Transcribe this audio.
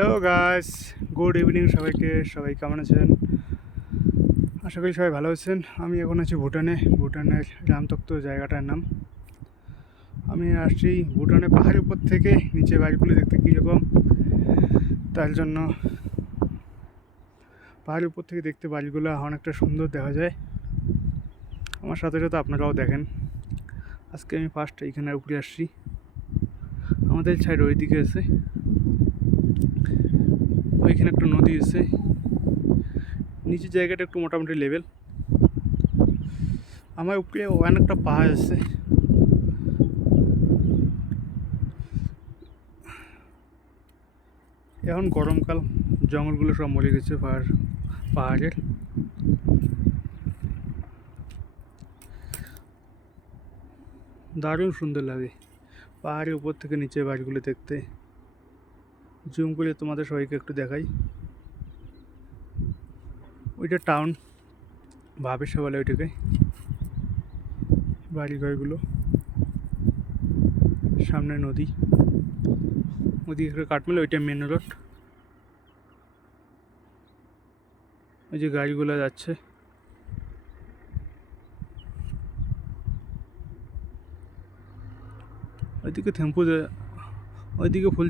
Hello guys, good evening সবাই কেমন আছেন? আশা করি সবাই ভালো আছেন। আমি এখন আছি ভুটানের রামতক্ত জায়গাটার নাম। আমি আসছি ভুটানের পাহাড়ের উপর থেকে নিচে বাড়িগুলো দেখতে কীরকম, তার জন্য পাহাড়ের উপর থেকে দেখতে বাড়িগুলো অনেকটা সুন্দর দেখা যায়। আমার সাথে সাথে আপনারাও দেখেন। আজকে আমি ফার্স্ট এইখানের উপরে আসছি। আমাদের সাইড ওইদিকে আছে, ওইখানে একটা নদী আছে। নিচের জায়গাটা একটু মোটামুটি লেভেল। আমার উপরে অনেকটা পাহাড় আছে। এখন গরমকাল, জঙ্গলগুলো সব মরে গেছে পাহাড়ের। দারুণ সুন্দর লাগে পাহাড়ের উপর থেকে নিচে বাড়িগুলো দেখতে। জুম করে তোমাদের সবাইকে একটু দেখাই। ওইটা টাউন ভাবেসা বলে ওইটাকে, বাড়ি ঘরগুলো। সামনে নদী, ওদিকে কাঠমাল, ওইটা মেন রোড। ওই যে গাড়িগুলো যাচ্ছে, ওইদিকে ওইদিকে ফুল